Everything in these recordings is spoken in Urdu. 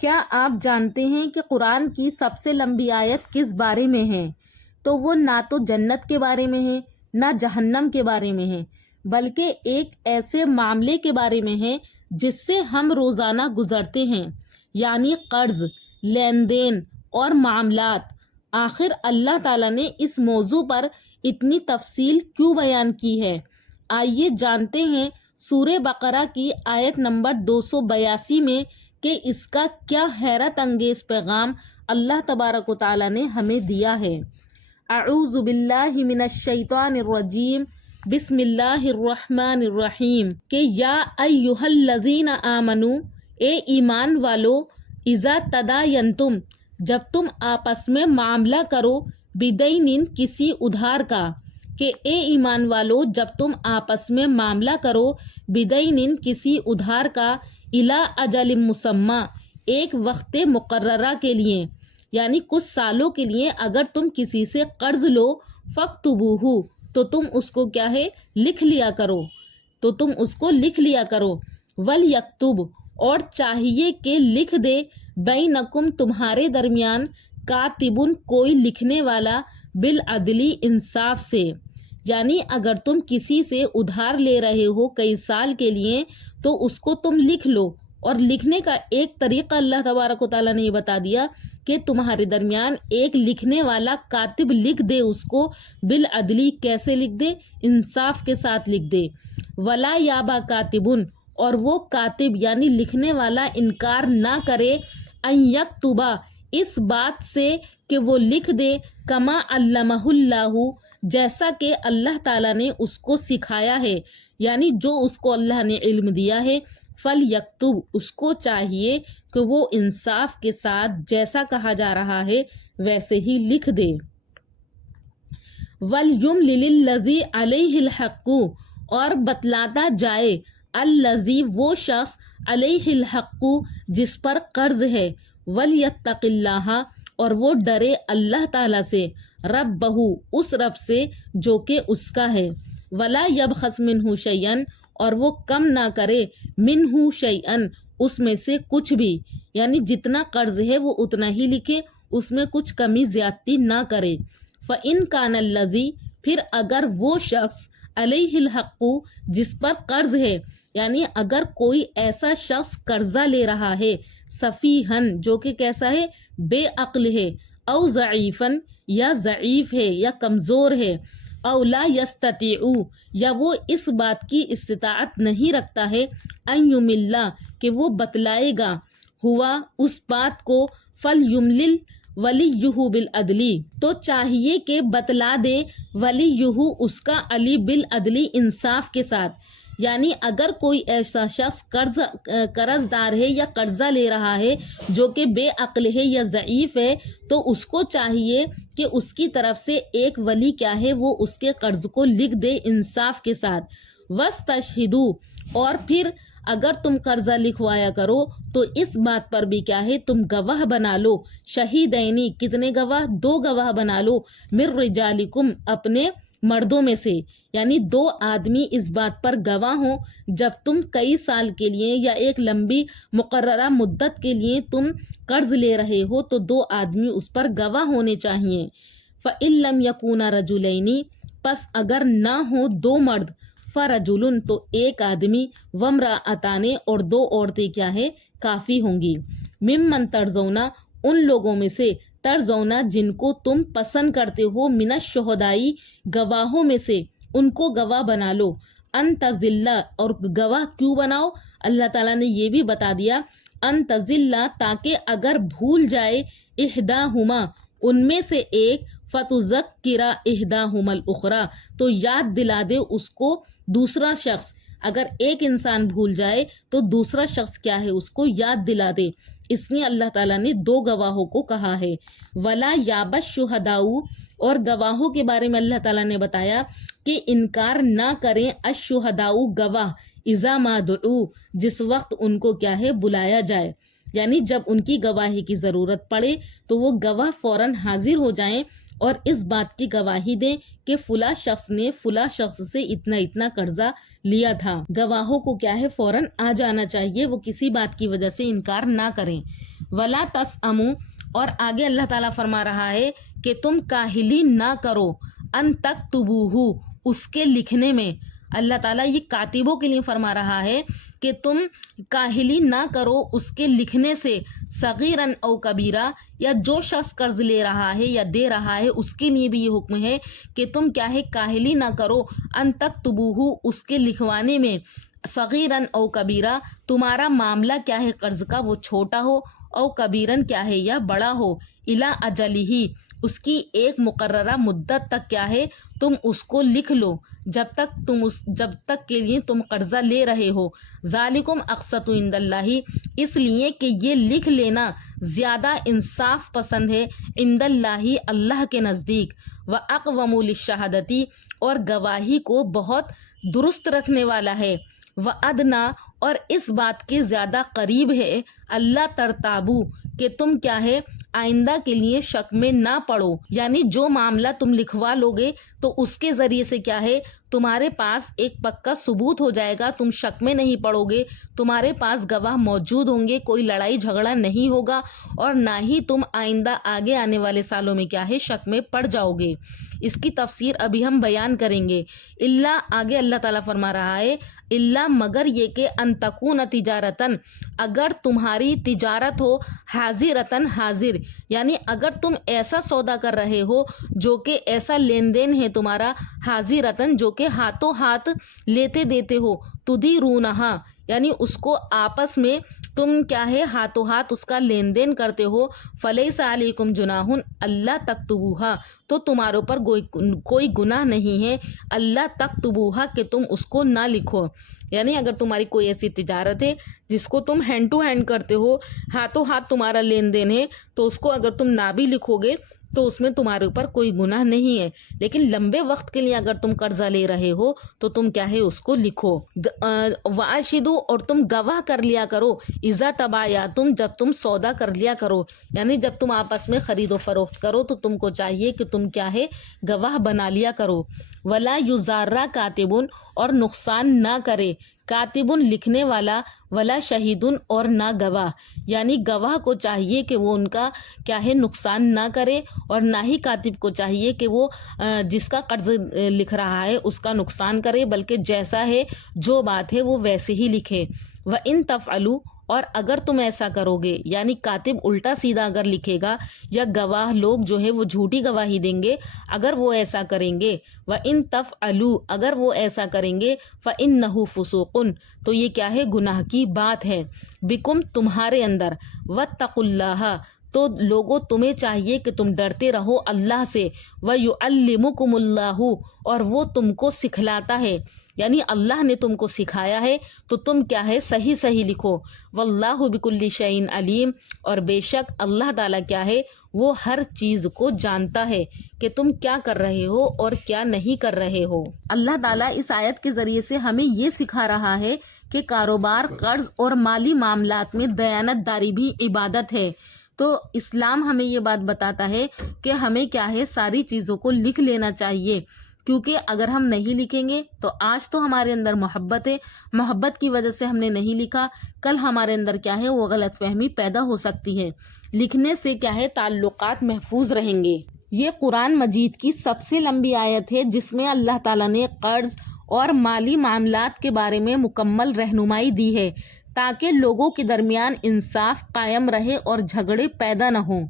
کیا آپ جانتے ہیں کہ قرآن کی سب سے لمبی آیت کس بارے میں ہے؟ تو وہ نہ تو جنت کے بارے میں ہے نہ جہنم کے بارے میں ہے، بلکہ ایک ایسے معاملے کے بارے میں ہے جس سے ہم روزانہ گزرتے ہیں، یعنی قرض، لین دین اور معاملات۔ آخر اللہ تعالیٰ نے اس موضوع پر اتنی تفصیل کیوں بیان کی ہے؟ آئیے جانتے ہیں سورہ بقرہ کی آیت نمبر 282 میں کہ اس کا کیا حیرت انگیز پیغام اللہ تبارک و تعالیٰ نے ہمیں دیا ہے۔ اعوذ باللہ من الشیطان الرجیم، بسم اللہ الرحمن الرحیم کہ یا ایہا الذین آمنو، اے ایمان والو، اذا تداینتم، جب تم آپس میں معاملہ کرو، بدین، کسی ادھار کا، کہ اے ایمان والو جب تم آپس میں معاملہ کرو، بدین، کسی ادھار کا، الی اجل مسمی، ایک وقت مقررہ کے لیے، یعنی کچھ سالوں کے لیے اگر تم کسی سے قرض لو، فاکتبوہ، تو تم اس کو کیا ہے، لکھ لیا کرو، ولیکتب، اور چاہیے کہ لکھ دے، بینکم، تمہارے درمیان، کاتبن، کوئی لکھنے والا، بالعدلی، انصاف سے، یعنی اگر تم کسی سے ادھار لے رہے ہو کئی سال کے لیے تو اس کو تم لکھ لو، اور لکھنے کا ایک طریقہ اللہ تبارک و تعالیٰ نے یہ بتا دیا کہ تمہارے درمیان ایک لکھنے والا کاتب لکھ دے اس کو، بالعدلی، کیسے لکھ دے، انصاف کے ساتھ لکھ دے، ولا یابا کاتبن، اور وہ کاتب یعنی لکھنے والا انکار نہ کرے، ان یکتبا، اس بات سے کہ وہ لکھ دے، کما علمہ اللہ، جیسا کہ اللہ تعالیٰ نے اس کو سکھایا ہے، یعنی جو اس کو اللہ نے علم دیا ہے، فلیکتب، اس کو چاہیے کہ وہ انصاف کے ساتھ جیسا کہا جا رہا ہے ویسے ہی لکھ دے، ولیملل الذی علیہ الحق، اور بتلاتا جائے، الذی، وہ شخص، علیہ الحق، جس پر قرض ہے، ولیتق اللہ، اور وہ ڈرے اللہ تعالیٰ سے، ربہ، اس رب سے جو کہ اس کا ہے، ولا یبخس منہ شیئا، اور وہ کم نہ کرے، منہ شیئا، اس میں سے کچھ بھی، یعنی جتنا قرض ہے وہ اتنا ہی لکھے، اس میں کچھ کمی زیادتی نہ کرے، فإن کان الذی، پھر اگر وہ شخص، علیہ الحق، جس پر قرض ہے، یعنی اگر کوئی ایسا شخص قرضہ لے رہا ہے، سفیہن، جو کہ کیسا ہے، بے عقل ہے، او ضعیفن، یا ضعیف ہے یا کمزور ہے، او لا یستطیع، یا وہ اس بات کی استطاعت نہیں رکھتا ہے، ان یمل، کہ وہ بتلائے گا، ہوا، اس بات کو، فلیملل ولیہ بالعدلی، تو چاہیے کہ بتلا دے، ولیہ، اس کا، علی، بالعدلی، انصاف کے ساتھ، یعنی اگر کوئی ایسا شخص قرض دار ہے یا قرضہ لے رہا ہے جو کہ بے عقل ہے یا ضعیف ہے، تو اس کو چاہیے کہ اس کی طرف سے ایک ولی کیا ہے، وہ اس کے قرض کو لکھ دے انصاف کے ساتھ، وَاسْتَشْهِدُوا، اور پھر اگر تم قرضہ لکھوایا کرو تو اس بات پر بھی کیا ہے، تم گواہ بنا لو، شہیدینی، کتنے گواہ، 2 گواہ بنا لو، من رجالکم، اپنے مردوں میں سے، یعنی 2 آدمی اس بات پر گواہ ہوں، جب تم کئی سال کے لیے یا ایک لمبی مقررہ مدت کے لیے تم قرض لے رہے ہو تو 2 آدمی اس پر گواہ ہونے چاہیے، فَإِن لَمْ يَكُونَا رَجُلَيْنِ، پس اگر نہ ہو 2 مرد، فرجل، تو 1 آدمی، وامرأتان، اور 2 عورتیں کیا ہے، کافی ہوں گی، ممن ترضونا، ان لوگوں میں سے، ترضونا، جن کو تم پسند کرتے ہو، من الشہدائی، گواہوں میں سے، ان کو گواہ بنا لو، ان تضل، اور گواہ کیوں بناؤ، اللہ تعالیٰ نے یہ بھی بتا دیا، ان تضل، تاکہ اگر بھول جائے، احداہما، ان میں سے ایک، فتذکر احداہما الاخری، تو یاد دلا دے اس کو دوسرا شخص، اگر ایک انسان بھول جائے تو دوسرا شخص کیا ہے، اس کو یاد دلا دے، اس لیے اللہ تعالیٰ نے 2 گواہوں کو کہا ہے، ولا یاب الشہداء، اور گواہوں کے بارے میں اللہ تعالیٰ نے بتایا کہ انکار نہ کریں، الشہداء، گواہ، اذا ما دعوا، جس وقت ان کو کیا ہے، بلایا جائے، یعنی جب ان کی گواہی کی ضرورت پڑے تو وہ گواہ فوراً حاضر ہو جائیں، اور اس بات کی گواہی دیں کہ فلاں شخص نے فلاں شخص سے اتنا اتنا قرضہ لیا تھا۔ گواہوں کو کیا ہے فوراً آ جانا چاہیے، وہ کسی بات کی وجہ سے انکار نہ کریں۔ ولا تسأموا، اور آگے اللہ تعالیٰ فرما رہا ہے کہ تم کاہلی نہ کرو، ان تکتبوہ، اس کے لکھنے میں۔ اللہ تعالیٰ یہ کاتبوں کے لیے فرما رہا ہے کہ تم کاہلی نہ کرو اس کے لکھنے سے، صغیراً او کبیرہ، یا جو شخص قرض لے رہا ہے یا دے رہا ہے اس کے لیے بھی یہ حکم ہے کہ تم کیا ہے کاہلی نہ کرو، ان تکتبوہ، اس کے لکھوانے میں، صغیراً او کبیرہ، تمہارا معاملہ کیا ہے قرض کا وہ چھوٹا ہو، او کبیرن کیا ہے یا بڑا ہو، الی اجلہ، اس کی ایک مقررہ مدت تک کیا ہے تم اس کو لکھ لو، جب تک کے لیے تم قرضہ لے رہے ہو۔ ذالکم اقسط عند اللہ، اس لیے کہ یہ لکھ لینا زیادہ انصاف پسند ہے، عند اللہ، اللہ کے نزدیک، واقوم للشہادتی، اور گواہی کو بہت درست رکھنے والا ہے، وادنا، اور اس بات کے زیادہ قریب ہے، اللہ ترتابو، کہ تم کیا ہے آئندہ کے لیے شک میں نہ پڑو، یعنی جو معاملہ تم لکھوا لوگے تو اس کے ذریعے سے کیا ہے تمہارے پاس ایک پکا ثبوت ہو جائے گا، تم شک میں نہیں پڑو گے، تمہارے پاس گواہ موجود ہوں گے، کوئی لڑائی جھگڑا نہیں ہوگا، اور نہ ہی تم آئندہ آگے آنے والے سالوں میں کیا ہے شک میں پڑ جاؤ گے۔ اس کی تفسیر ابھی ہم بیان کریں گے۔ اللہ، آگے اللہ تعالیٰ فرما رہا ہے، اللہ، مگر یہ کہ ان تکون تجارتن، اگر تمہاری تجارت ہو، حاضرتن، حاضر، یعنی اگر تم ایسا سودا کر رہے ہو جو کہ ایسا لین دین ہے تمہارا، حاضرتن، جو کہ ہاتھوں ہاتھ لیتے دیتے ہو، تدیرونہا، یعنی اس کو آپس میں تم کیا ہے ہاتھوں ہاتھ اس کا لین دین کرتے ہو، فلیس علیکم جناح اللہ تکتبوہا، تو تمہارے اوپر کوئی گناہ نہیں ہے، اللہ تکتبوہا، کہ تم اس کو نہ لکھو۔ یعنی اگر تمہاری کوئی ایسی تجارت ہے جس کو تم ہینڈ ٹو ہینڈ کرتے ہو، ہاتھوں ہاتھ تمہارا لین دین ہے، تو اس کو اگر تم نہ بھی لکھو گے تو اس میں تمہارے اوپر کوئی گناہ نہیں ہے، لیکن لمبے وقت کے لیے اگر تم قرضہ لے رہے ہو تو تم کیا ہے اس کو لکھو۔ واشدو، اور تم گواہ کر لیا کرو، اذا تبایعتم، جب تم سودا کر لیا کرو، یعنی جب تم آپس میں خرید و فروخت کرو تو تم کو چاہیے کہ تم کیا ہے گواہ بنا لیا کرو۔ ولا یضار کاتب، اور نقصان نہ کرے، کاتب لکھنے والا، ولا شہیدن، اور نہ گواہ، یعنی گواہ کو چاہیے کہ وہ ان کا کیا ہے نقصان نہ کرے، اور نہ ہی کاتب کو چاہیے کہ وہ جس کا قرض لکھ رہا ہے اس کا نقصان کرے، بلکہ جیسا ہے جو بات ہے وہ ویسے ہی لکھے۔ وَإِن تَفْعَلُوا، اور اگر تم ایسا کرو گے، یعنی کاتب الٹا سیدھا اگر لکھے گا، یا گواہ لوگ جو ہے وہ جھوٹی گواہی دیں گے، اگر وہ ایسا کریں گے، وَإِن تَفْعَلُوا، اگر وہ ایسا کریں گے، فَإِنَّهُ فُسُوقٌ، تو یہ کیا ہے گناہ کی بات ہے، بکم، تمہارے اندر، وَاتَّقُوا اللَّهَ، تو لوگوں تمہیں چاہیے کہ تم ڈرتے رہو اللہ سے، وَيُعَلِّمُكُمُ اللَّهُ، اور وہ تم کو سکھلاتا ہے، یعنی اللہ نے تم کو سکھایا ہے تو تم کیا ہے صحیح صحیح لکھو۔ واللہ بکل شیء علیم، اور بے شک اللہ تعالیٰ کیا ہے وہ ہر چیز کو جانتا ہے کہ تم کیا کر رہے ہو اور کیا نہیں کر رہے ہو۔ اللہ تعالیٰ اس آیت کے ذریعے سے ہمیں یہ سکھا رہا ہے کہ کاروبار، قرض اور مالی معاملات میں دیانت داری بھی عبادت ہے۔ تو اسلام ہمیں یہ بات بتاتا ہے کہ ہمیں کیا ہے ساری چیزوں کو لکھ لینا چاہیے، کیونکہ اگر ہم نہیں لکھیں گے تو آج تو ہمارے اندر محبت ہے، محبت کی وجہ سے ہم نے نہیں لکھا، کل ہمارے اندر کیا ہے وہ غلط فہمی پیدا ہو سکتی ہے۔ لکھنے سے کیا ہے تعلقات محفوظ رہیں گے۔ یہ قرآن مجید کی سب سے لمبی آیت ہے جس میں اللہ تعالیٰ نے قرض اور مالی معاملات کے بارے میں مکمل رہنمائی دی ہے تاکہ لوگوں کے درمیان انصاف قائم رہے اور جھگڑے پیدا نہ ہوں۔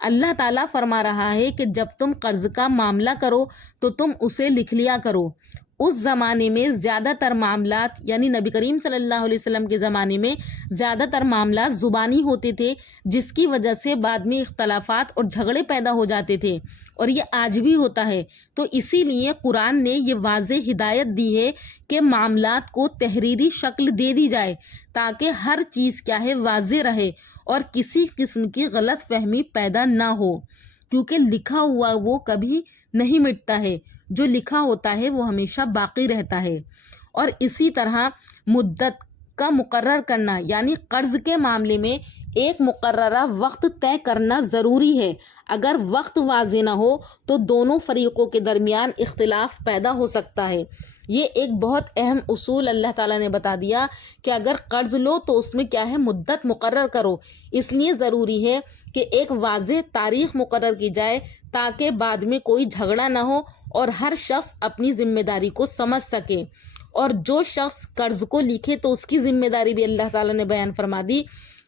اللہ تعالیٰ فرما رہا ہے کہ جب تم قرض کا معاملہ کرو تو تم اسے لکھ لیا کرو۔ اس زمانے میں زیادہ تر معاملات، یعنی نبی کریم صلی اللہ علیہ وسلم کے زمانے میں زیادہ تر معاملات زبانی ہوتے تھے، جس کی وجہ سے بعد میں اختلافات اور جھگڑے پیدا ہو جاتے تھے، اور یہ آج بھی ہوتا ہے۔ تو اسی لیے قرآن نے یہ واضح ہدایت دی ہے کہ معاملات کو تحریری شکل دے دی جائے تاکہ ہر چیز کیا ہے واضح رہے اور کسی قسم کی غلط فہمی پیدا نہ ہو، کیونکہ لکھا ہوا وہ کبھی نہیں مٹتا ہے، جو لکھا ہوتا ہے وہ ہمیشہ باقی رہتا ہے۔ اور اسی طرح مدت، کا مقرر کرنا، یعنی قرض کے معاملے میں ایک مقررہ وقت طے کرنا ضروری ہے۔ اگر وقت واضح نہ ہو تو دونوں فریقوں کے درمیان اختلاف پیدا ہو سکتا ہے۔ یہ ایک بہت اہم اصول اللہ تعالیٰ نے بتا دیا کہ اگر قرض لو تو اس میں کیا ہے، مدت مقرر کرو۔ اس لیے ضروری ہے کہ ایک واضح تاریخ مقرر کی جائے تاکہ بعد میں کوئی جھگڑا نہ ہو اور ہر شخص اپنی ذمہ داری کو سمجھ سکے۔ اور جو شخص قرض کو لکھے تو اس کی ذمہ داری بھی اللہ تعالیٰ نے بیان فرما دی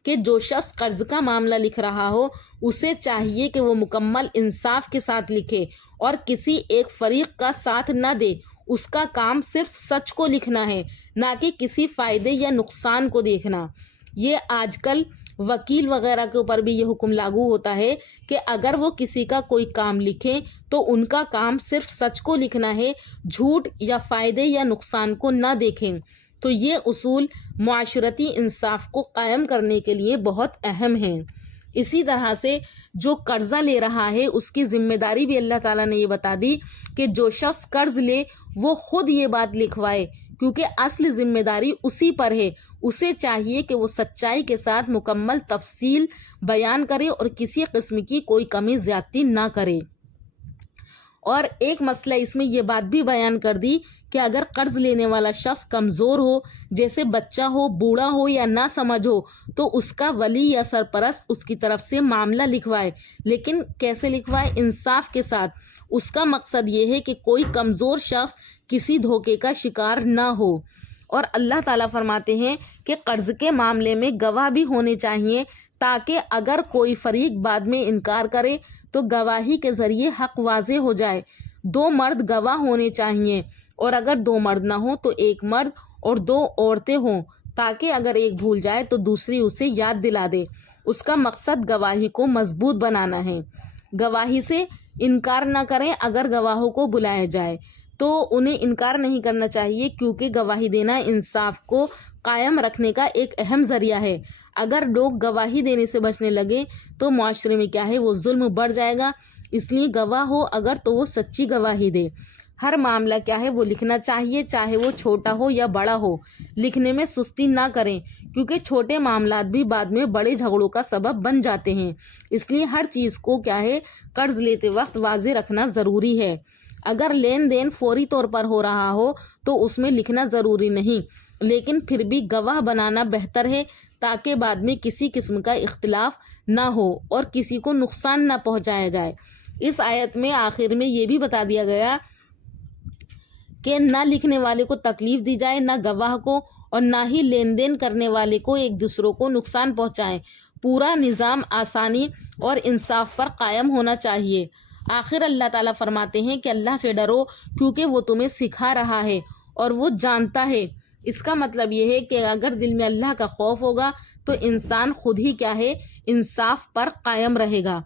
کہ جو شخص قرض کا معاملہ لکھ رہا ہو اسے چاہیے کہ وہ مکمل انصاف کے ساتھ لکھے اور کسی ایک فریق کا ساتھ نہ دے۔ اس کا کام صرف سچ کو لکھنا ہے، نہ کہ کسی فائدے یا نقصان کو دیکھنا۔ یہ آج کل وکیل وغیرہ کے اوپر بھی یہ حکم لاگو ہوتا ہے کہ اگر وہ کسی کا کوئی کام لکھیں تو ان کا کام صرف سچ کو لکھنا ہے، جھوٹ یا فائدے یا نقصان کو نہ دیکھیں۔ تو یہ اصول معاشرتی انصاف کو قائم کرنے کے لیے بہت اہم ہیں۔ اسی طرح سے جو قرضہ لے رہا ہے اس کی ذمہ داری بھی اللہ تعالیٰ نے یہ بتا دی کہ جو شخص قرض لے وہ خود یہ بات لکھوائے، کیونکہ اصل ذمہ داری اسی پر ہے۔ اسے چاہیے کہ وہ سچائی کے ساتھ مکمل تفصیل بیان کرے اور کسی قسم کی کوئی کمی زیادتی نہ کرے۔ اور ایک مسئلہ اس میں یہ بات بھی بیان کر دی کہ اگر قرض لینے والا شخص کمزور ہو، جیسے بچہ ہو، بوڑھا ہو یا نہ سمجھ ہو، تو اس کا ولی یا سرپرست اس کی طرف سے معاملہ لکھوائے، لیکن کیسے لکھوائے؟ انصاف کے ساتھ۔ اس کا مقصد یہ ہے کہ کوئی کمزور شخص کسی دھوکے کا شکار نہ ہو۔ اور اللہ تعالیٰ فرماتے ہیں کہ قرض کے معاملے میں گواہ بھی ہونے چاہیے تاکہ اگر کوئی فریق بعد میں انکار کرے تو گواہی کے ذریعے حق واضح ہو جائے۔ 2 مرد گواہ ہونے چاہیے، اور اگر 2 مرد نہ ہوں تو 1 مرد اور 2 عورتیں ہوں، تاکہ اگر ایک بھول جائے تو دوسری اسے یاد دلا دے۔ اس کا مقصد گواہی کو مضبوط بنانا ہے۔ گواہی سے انکار نہ کریں۔ اگر گواہوں کو بلایا جائے تو انہیں انکار نہیں کرنا چاہیے، کیونکہ گواہی دینا انصاف کو قائم رکھنے کا ایک اہم ذریعہ ہے۔ اگر لوگ گواہی دینے سے بچنے لگے تو معاشرے میں کیا ہے، وہ ظلم بڑھ جائے گا۔ اس لیے گواہ ہو اگر تو وہ سچی گواہی دے۔ ہر معاملہ کیا ہے، وہ لکھنا چاہیے، چاہے وہ چھوٹا ہو یا بڑا ہو۔ لکھنے میں سستی نہ کریں، کیونکہ چھوٹے معاملات بھی بعد میں بڑے جھگڑوں کا سبب بن جاتے ہیں۔ اس لیے ہر چیز کو کیا ہے، قرض لیتے وقت واضح رکھنا ضروری ہے۔ اگر لین دین فوری طور پر ہو رہا ہو تو اس میں لکھنا ضروری نہیں، لیکن پھر بھی گواہ بنانا بہتر ہے تاکہ بعد میں کسی قسم کا اختلاف نہ ہو اور کسی کو نقصان نہ پہنچایا جائے۔ اس آیت میں آخر میں یہ بھی بتا دیا گیا کہ نہ لکھنے والے کو تکلیف دی جائے، نہ گواہ کو، اور نہ ہی لین دین کرنے والے کو ایک دوسروں کو نقصان پہنچائیں۔ پورا نظام آسانی اور انصاف پر قائم ہونا چاہیے۔ آخر اللہ تعالیٰ فرماتے ہیں کہ اللہ سے ڈرو کیونکہ وہ تمہیں سکھا رہا ہے اور وہ جانتا ہے۔ اس کا مطلب یہ ہے کہ اگر دل میں اللہ کا خوف ہوگا تو انسان خود ہی کیا ہے، انصاف پر قائم رہے گا۔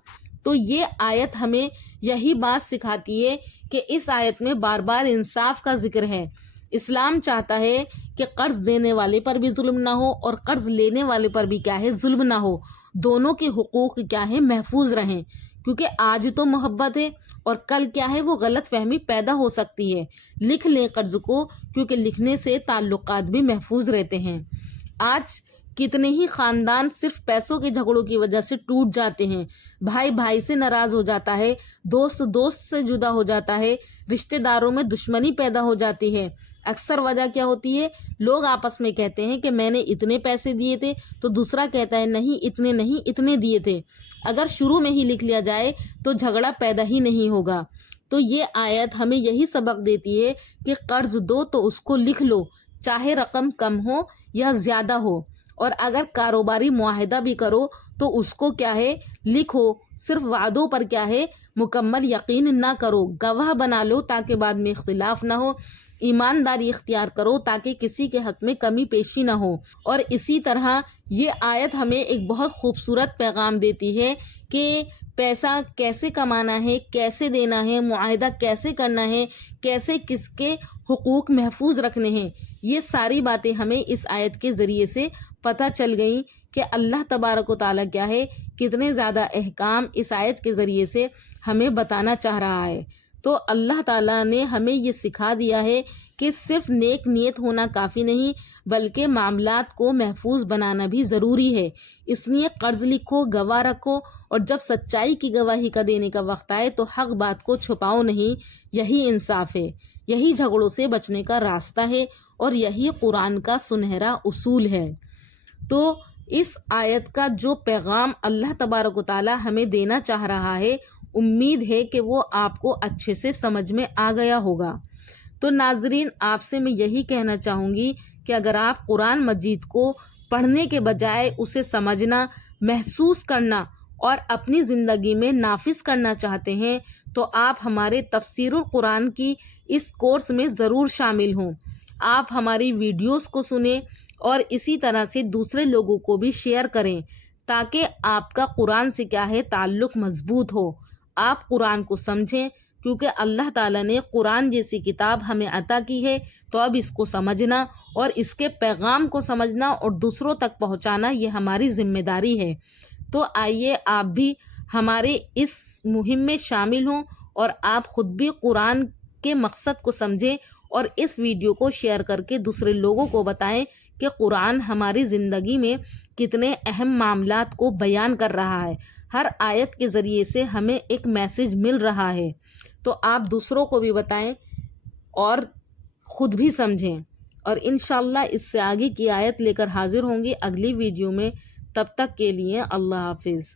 تو یہ آیت ہمیں یہی بات سکھاتی ہے کہ اس آیت میں بار بار انصاف کا ذکر ہے۔ اسلام چاہتا ہے کہ قرض دینے والے پر بھی ظلم نہ ہو اور قرض لینے والے پر بھی کیا ہے، ظلم نہ ہو۔ دونوں کے حقوق کیا ہے، محفوظ رہیں، کیونکہ آج تو محبت ہے اور کل کیا ہے، وہ غلط فہمی پیدا ہو سکتی ہے۔ لکھ لیں قرض کو، کیونکہ لکھنے سے تعلقات بھی محفوظ رہتے ہیں۔ آج کتنے ہی خاندان صرف پیسوں کے جھگڑوں کی وجہ سے ٹوٹ جاتے ہیں۔ بھائی بھائی سے ناراض ہو جاتا ہے، دوست دوست سے جدا ہو جاتا ہے، رشتہ داروں میں دشمنی پیدا ہو جاتی ہے۔ اکثر وجہ کیا ہوتی ہے، لوگ آپس میں کہتے ہیں کہ میں نے اتنے پیسے دیے تھے، تو دوسرا کہتا ہے نہیں اتنے نہیں، اتنے دیے تھے۔ اگر شروع میں ہی لکھ لیا جائے تو جھگڑا پیدا ہی نہیں ہوگا۔ تو یہ آیت ہمیں یہی سبق دیتی ہے کہ قرض دو تو اس کو لکھ لو، چاہے رقم کم ہو یا زیادہ ہو، اور اگر کاروباری معاہدہ بھی کرو تو اس کو کیا ہے، لکھو۔ صرف وعدوں پر کیا ہے، مکمل یقین نہ کرو۔ گواہ بنا لو تاکہ بعد میں اختلاف نہ ہو۔ ایمانداری اختیار کرو تاکہ کسی کے حق میں کمی پیشی نہ ہو۔ اور اسی طرح یہ آیت ہمیں ایک بہت خوبصورت پیغام دیتی ہے کہ پیسہ کیسے کمانا ہے، کیسے دینا ہے، معاہدہ کیسے کرنا ہے، کیسے کس کے حقوق محفوظ رکھنے ہیں۔ یہ ساری باتیں ہمیں اس آیت کے ذریعے سے پتہ چل گئیں کہ اللہ تبارک و تعالیٰ کیا ہے، کتنے زیادہ احکام اس آیت کے ذریعے سے ہمیں بتانا چاہ رہا ہے۔ تو اللہ تعالیٰ نے ہمیں یہ سکھا دیا ہے کہ صرف نیک نیت ہونا کافی نہیں بلکہ معاملات کو محفوظ بنانا بھی ضروری ہے۔ اس لیے قرض لکھو، گواہ رکھو، اور جب سچائی کی گواہی کا دینے کا وقت آئے تو حق بات کو چھپاؤ نہیں۔ یہی انصاف ہے، یہی جھگڑوں سے بچنے کا راستہ ہے، اور یہی قرآن کا سنہرا اصول ہے۔ تو اس آیت کا جو پیغام اللہ تبارک و تعالی ہمیں دینا چاہ رہا ہے، امید ہے کہ وہ آپ کو اچھے سے سمجھ میں آ گیا ہوگا۔ تو ناظرین، آپ سے میں یہی کہنا چاہوں گی کہ اگر آپ قرآن مجید کو پڑھنے کے بجائے اسے سمجھنا، محسوس کرنا اور اپنی زندگی میں نافذ کرنا چاہتے ہیں تو آپ ہمارے تفسیر القرآن کی اس کورس میں ضرور شامل ہوں۔ آپ ہماری ویڈیوز کو سنیں اور اسی طرح سے دوسرے لوگوں کو بھی شیئر کریں تاکہ آپ کا قرآن سے کیا ہے تعلق مضبوط ہو، آپ قرآن کو سمجھیں، کیونکہ اللہ تعالیٰ نے قرآن جیسی کتاب ہمیں عطا کی ہے تو اب اس کو سمجھنا اور اس کے پیغام کو سمجھنا اور دوسروں تک پہنچانا یہ ہماری ذمہ داری ہے۔ تو آئیے آپ بھی ہمارے اس مہم میں شامل ہوں اور آپ خود بھی قرآن کے مقصد کو سمجھیں اور اس ویڈیو کو شیئر کر کے دوسرے لوگوں کو بتائیں کہ قرآن ہماری زندگی میں کتنے اہم معاملات کو بیان کر رہا ہے۔ ہر آیت کے ذریعے سے ہمیں ایک میسج مل رہا ہے، تو آپ دوسروں کو بھی بتائیں اور خود بھی سمجھیں، اور انشاءاللہ اس سے آگے کی آیت لے کر حاضر ہوں گی اگلی ویڈیو میں۔ تب تک کے لیے اللہ حافظ۔